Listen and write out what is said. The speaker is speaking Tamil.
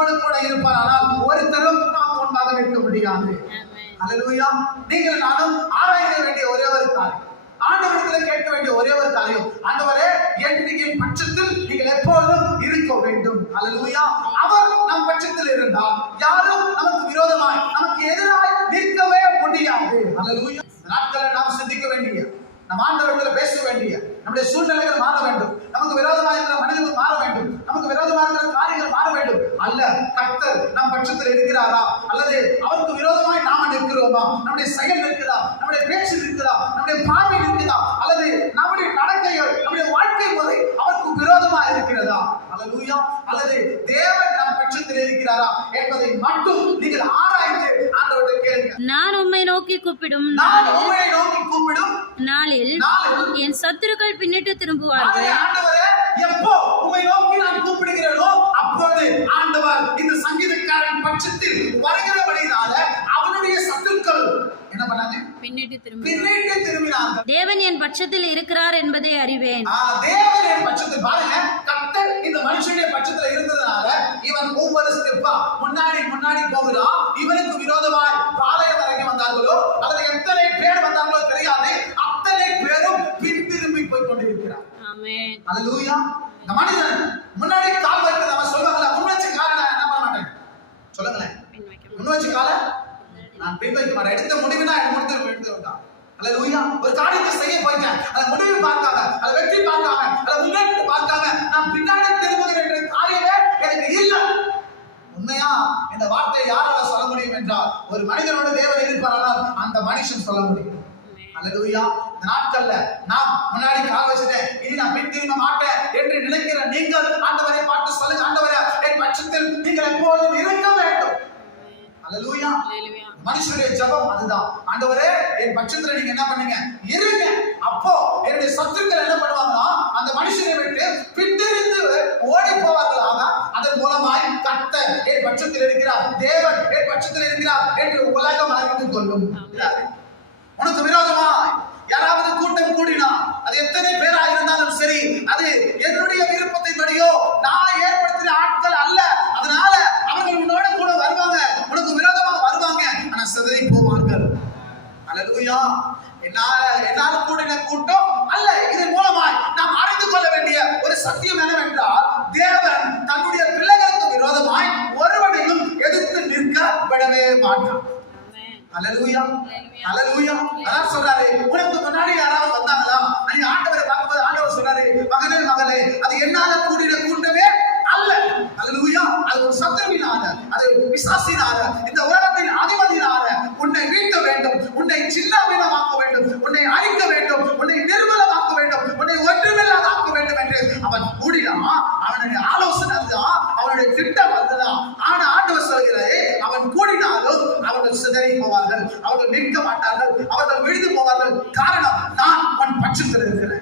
நம்மோடு கூட இருப்பார். ஆனால் ஒருத்தரும் நாம் முன்பாக நிற்க முடியாது. அல்லேலூயா. நீங்கள் நானும் ஆராய வேண்டிய ஒரே ஒரு காரியம், ஆண்டவரிடத்தில் கேட்க வேண்டிய ஒரே ஒரு காரியம், ஆண்டவரே என் பட்சத்தில் நீங்கள் எப்பொழுதும் இருக்க வேண்டும். அல்லேலூயா. அவர் நம் பட்சத்தில் இருந்தால் யாரும் நமக்கு விரோதமாய் நமக்கு எதிராய் நிற்கவே முடியாது. அல்லேலூயா. நாட்களில் நாம் சிந்திக்க வேண்டிய, நம் ஆண்டவரிடத்தில் பேச வேண்டிய, நம்முடைய சூழ்நிலைகள் மாற வேண்டும், நமக்கு விரோதமாக இருக்கிற மனிதர்கள் மாற வேண்டும், நமக்கு விரோதமாக இருக்கிற காரியங்கள் மாற வேண்டும். அல்ல, கர்த்தர் நம் பட்சத்தில் இருக்கிறாரா அல்லது அவருக்கு விரோதமாய் நாம நிற்கிறோமா? நம்முடைய செயல் இருக்குதா, நம்முடைய பேச்சு இருக்குதா, நம்முடைய பார்வை இருக்குதா, அல்லது நம்முடைய நடக்கைகள், நம்முடைய வாழ்க்கை முறை அவருக்கு விரோதமா இருக்கிறதா? அல்லேலூயா. அல்லது தேவன் நம் பட்சத்தில் இருக்கிறாரா என்பதை மட்டும் நீங்கள் ஆராய்ந்து ஆண்டவரை கேளுங்க. நான் உம்மை நோக்கி கூப்பிடும் நாளில் என் சத்துருக்கள் பின்னிட்டு திரும்புவார்கள். ஆண்டவரே, எப்போ உம்மை நோக்கி நான் கூப்பிடுகிறேனோ அப்பொழுது ஆண்டவர் இந்த சங்கீதக்காரன் பட்சத்தில் வருகிறபடியால அவனுடைய சத்துருக்கள் என்ன பண்ணாங்க? பின்னிட்டு திரும்பினார்கள். தேவன் என் பட்சத்தில் இருக்கிறார் என்பதை அறிவேன். தேவன் என் பட்சத்தில், பாருங்க, கர்த்தர் இந்த மனுஷனுடைய பட்சத்தில் இருந்ததனால இவன் ஒவ்வொரு ஸ்டெப்பா முன்னாடி போகிறான். இவனுக்கு விரோதமாய் பாளையம் வரைக்கும் வந்தார்களோ அல்லது எத்தனை பேர் வந்தார்களோ தெரியாது, அத்தனை பேரும் பின் திரும்பி போய் கொண்டிருக்கிறார். ஆமென். அல்லேலூயா. இந்த மனிதன் முன்னாடி கால் வைக்கிறது, அவன் சொல்லுவாங்கல, முன் வச்ச காலை நான் என்ன பண்ண மாட்டேன், சொல்லுங்களேன், முன் வச்ச காலை நான் பின் வைக்க மாட்டேன், எடுத்த முடிவு நான் எடுத்து விட்டான். அல்லேலூயா. ஒரு காரியத்தை செய்ய போயிட்டேன், அதை முடிவு பார்க்காம, அதை வெற்றி பார்க்காம, அதை முன்னேற்ற பார்க்காம நான் பின்னாடி திரும்புகிறேன் என்ற காரியமே எனக்கு இல்லை. உண்மையா இந்த வார்த்தையை யாரால சொல்ல முடியும் என்றால், ஒரு மனிதனோட தேவன் இருப்பாரானால் அந்த மனுஷன் சொல்ல முடியும். அல்லேலூயா. இந்த நாட்கள்ல நான் முன்னாடி கால் வச்சுட்டேன், இனி நான் பின் திரும்ப மாட்டேன் என்று நினைக்கிற நீங்கள் ஆண்டவரை பார்த்து சொல்லுங்க, ஆண்டவரே என் பட்சத்தில் நீங்கள் எப்போதும் இருக்க வேண்டும். அல்லேலூயா. மனுஷனுடைய ஜெபம் அதுதான், ஆண்டவரே என் பட்சத்துல நீங்க என்ன பண்ணுங்க, இருங்க. அப்போ என்னுடைய சத்துருக்கள் என்ன பண்ணுவாங்கன்னா அந்த மனுஷனை விட்டு பின்திரிந்து ஓடி போவார்களாக. அதன் மூலமாய் கர்த்தர் என் பட்சத்தில் இருக்கிறார், தேவன் என் பட்சத்தில் இருக்கிறார் என்று உலகம் அறிந்து கொள்ளும். உனக்கு விரோதமா யாராவது கூட்டம் கூடினா, அது எத்தனை பேரா இருந்தாலும் சரி, அது என்னுடைய விருப்பத்தின்படியோ நான் ஏற்படுத்தின ஆட்கள் அல்ல. அதனால அவர்கள் உன்னோட கூட வருவாங்க, உனக்கு விரோதமா வருவாங்க, ஆனா சிதறி போவார்கள். அல்லேலூயா. என்னால கூடின கூட்டம் அல்ல. இதன் மூலமாய் நாம் அறிந்து கொள்ள வேண்டிய ஒரு சத்தியம் என்னவென்றால், தேவன் தன்னுடைய பிள்ளைகளுக்கு விரோதமாய் ஒருவனையும் எதிர்த்து நிற்க விடவே மாட்டார். அல்லேலூயா. அல்லேலூயா. அதான் சொல்றாரு, உனக்கு முன்னாடி யாராவது வந்தாங்களா, நீ ஆண்டவரை பார்க்கும்போது ஆண்டவர் சொல்றாரு, மகனே மகளே, அது என்னால கூடின கூட்டமே அல்ல. அல்லேலூயா. அது ஒரு சத்துருவினால, அது பிசாசினால, இந்த உலகத்தின் அதிபதியினால உன்னை வீழ்த்த வேண்டும், உன்னை சின்னவீனமாக்க வேண்டும், உன்னை அழிக்க வேண்டும், உன்னை நிர்மலமாக்க வேண்டும், உன்னை ஒன்றுமில்லாத ஆக்க வேண்டும் என்று அவன் கூடினான். அவனுடைய ஆலோசனை அதுதான், அவனுடைய திட்டம் அதுதான். ஆனா ஆண்டவர் சொல்கிறாரே, அவன் கூடினாலும் அவர்கள் சிதறி போவார்கள், அவர்கள் நிற்க மாட்டார்கள், அவர்கள் விழுந்து போவார்கள். காரணம், நான் அவன் பட்சத்தில் இருக்கிறேன்.